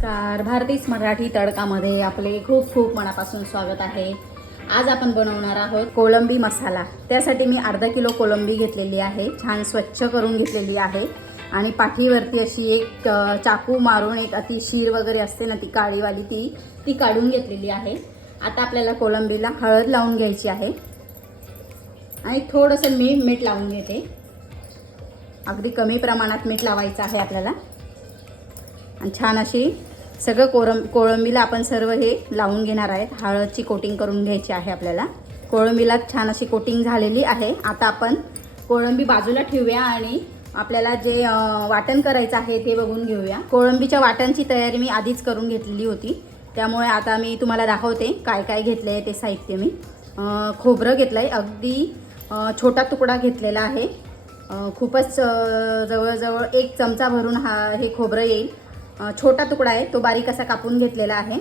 नमस्कार. भारतीच मराठी तडकामध्ये आपले खूप खूप मनापासून स्वागत आहे. आज आपण बनवणार आहोत कोळंबी मसाला. त्यासाठी मी अर्धा किलो कोळंबी घेतलेली आहे, छान स्वच्छ करून घेतलेली आहे आणि पाठीवरती अशी एक चाकू मारून एक अति शीर वगैरे असते ना, ती काळीवाली ती काढून घेतलेली आहे. आता आपल्याला कोळंबीला हळद लावून घ्यायची आहे आणि थोडंसं मीठ लावून घेते. अगदी कमी प्रमाणात मीठ लावायचं आहे आपल्याला आणि छान अशी सगळं कोळंबीला आपण सर्व हे लावून घेणार आहेत. हळदची कोटिंग करून घ्यायची आहे आपल्याला. कोळंबीला छान अशी कोटिंग झालेली आहे. आता आपण कोळंबी बाजूला ठेवूया आणि आपल्याला जे वाटण करायचं आहे ते बघून घेऊया. कोळंबीच्या वाटणची तयारी मी आधीच करून घेतलेली होती, त्यामुळे आता मी तुम्हाला दाखवते काय काय घेतलं आहे ते साहित्य. मी खोबरं घेतलं आहे, अगदी छोटा तुकडा घेतलेला आहे. खूपच जवळजवळ 1 चमचा भरून हे खोबरं येईल. छोटा तुकडा आहे तो, बारीक असा कापून घेतलेला आहे.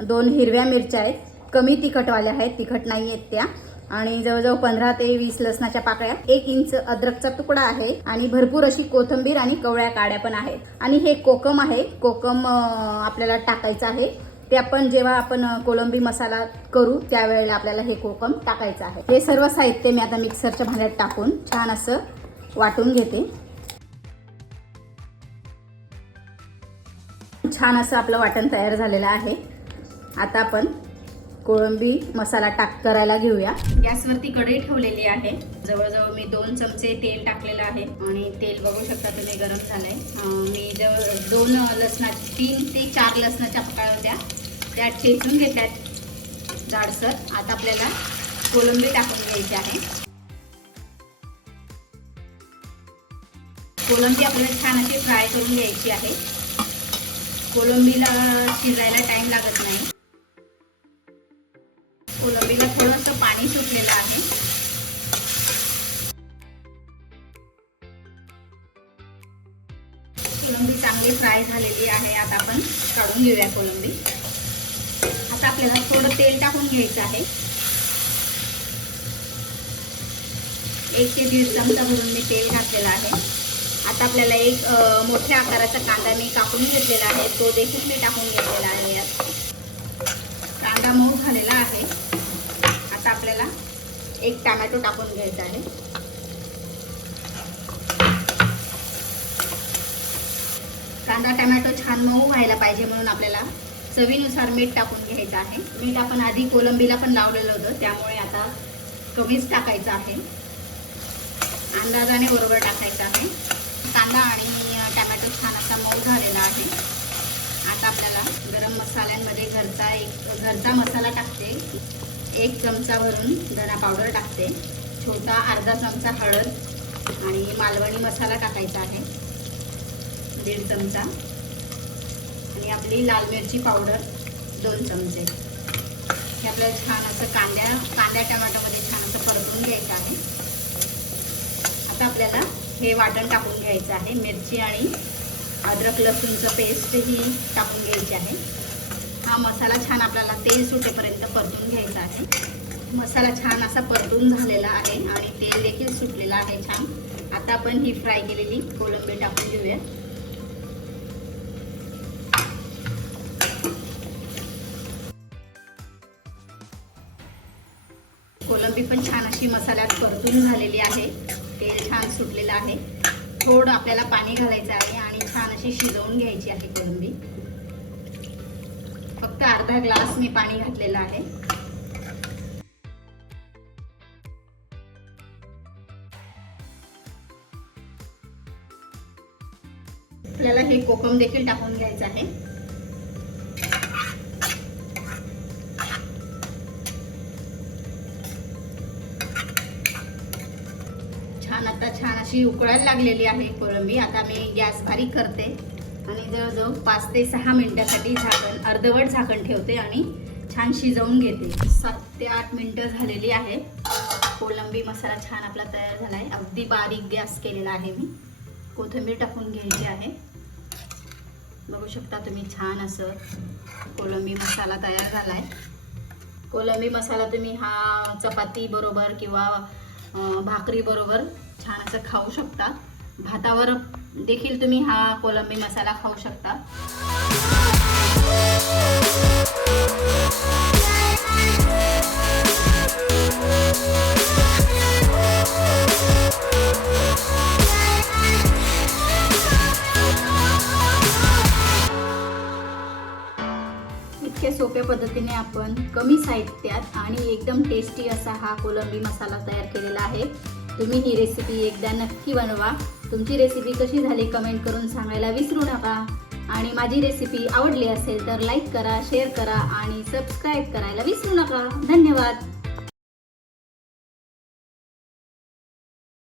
2 हिरव्या मिरच्या आहेत, कमी तिखटवाल्या आहेत, तिखट नाही आहेत त्या. आणि जवळजवळ 15 ते 20 लसणाच्या पाकळ्या. 1 इंच अद्रकचा तुकडा आहे आणि भरपूर अशी कोथिंबीर आणि कवळ्या काड्या पण आहेत. आणि हे कोकम आहे, कोकम आपल्याला टाकायचं आहे. ते आपण जेव्हा आपण कोळंबी मसाला करू त्यावेळेला आपल्याला हे कोकम टाकायचं आहे. हे सर्व साहित्य मी आता मिक्सरच्या भांड्यात टाकून छान असं वाटून घेते. छान असं आपलं वाटण तयार झालेलं आहे. आता आपण कोळंबी मसाला करायला घेऊया. गॅसवरती कढई ठेवलेली आहे. जवळजवळ मी 2 चमचे तेल टाकलेलं आहे आणि तेल बघू शकता तुम्ही गरम झालंय. मी जवळ 3 ते 4 लसणाच्या पाकळ्या होत्या, त्या ठेचून घेतल्यात जाडसर. आता आपल्याला कोळंबी टाकून घ्यायची आहे. कोळंबी आपल्याला छान अशी फ्राय करून घ्यायची आहे. कोळंबीला शिजायला टाइम लागत नाही. कोळंबीला थोडंसं पाणी सुटलेलं आहे. कोळंबी चांगली फ्राय झालेली आहे. आता आपण काढून घेऊया कोळंबी. आता आपल्याला थोडं तेल टाकून घ्यायचं आहे. 1 ते 1.5 चमचा भरून मी तेल घातलेलं आहे. आता आपल्याला एक मोठ्या आकाराचा कांदा मी कापून घेतलेला आहे, तो देखील मी टाकून घेतलेला आहे. यात कांदा मऊ झालेला आहे. आता आपल्याला 1 टोमॅटो टाकून घ्यायचा आहे. कांदा टोमॅटो छान मऊ व्हायला पाहिजे म्हणून आपल्याला चवीनुसार मीठ टाकून घ्यायचं आहे. मीठ आपण आधी कोळंबीला पण लावलेलं होतं, त्यामुळे आता कमीच टाकायचं आहे. अंदाजाने बरोबर टाकायचं आहे. कांदा आणि टोमॅटो छान असा मऊ झालेला आहे. आता आपल्याला गरम मसाल्यांमध्ये घरचा मसाला टाकते. 1 चमचा भरून धना पावडर टाकते. छोटा अर्धा चमचा हळद आणि मालवणी मसाला टाकायचा आहे 1.5 चमचा. आणि आपली लाल मिरची पावडर 2 चमचे. हे आपल्याला छान असं कांद्या टोमॅटोमध्ये छान असं परतून घ्यायचं आहे. आता आपल्याला हे वाटण टाकून घ्यायचं आहे. मिरची आणि अद्रक लसूणचं पेस्ट ही टाकून घ्यायची आहे. हा मसाला छान आपल्याला तेल सुटेपर्यंत परतून घ्यायचा आहे. मसाला छान असा परतून झालेला आहे आणि तेल देखील सुटलेलं आहे छान. आता आपण ही फ्राय केलेली कोळंबी टाकून घेऊया. कोळंबी पण छान अशी मसाल्यात परतून झालेली आहे. तेल छान सुटलेलं आहे. थोडं आपल्याला पाणी घालायचं आहे आणि छान अशी शिजवून घ्यायची आहे कोळंबी. फक्त अर्धा ग्लास मी पाणी घातलेलं आहे. आपल्याला हे कोकम देखील टाकून घ्यायचं आहे. आता छान अशी उकळायला लागलेली आहे कोळंबी. आता मी गॅस बारीक करते आणि जवळजवळ 5 ते 6 मिनिटासाठी अर्धवट झाकण ठेवते आणि छान शिजवून घेते. 7 ते 8 मिनिटं झालेली आहे. कोळंबी मसाला छान आपला तयार झाला आहे. अगदी बारीक गॅस केलेला आहे मी. कोथिंबीर टाकून घ्यायची आहे. बघू शकता तुम्ही छान असं कोळंबी मसाला तयार झाला आहे. कोळंबी मसाला तुम्ही हा चपाती बरोबर किंवा भाकरी बरोबर छान असं खाऊ शकता. भातावर देखील तुम्ही हा कोळंबी मसाला खाऊ शकता. इतक्या सोप्या पद्धतीने आपण कमी साहित्यात आणि एकदम टेस्टी असा हा कोलंबी मसाला तयार केलेला आहे. तुम्ही ही रेसिपी एकदा नक्की बनवा. तुमची रेसिपी कशी झाली कमेंट करून सांगायला विसरू नका. आणि माझी रेसिपी आवडली असेल तर लाईक करा, शेअर करा आणि सबस्क्राईब करायला विसरू नका. धन्यवाद.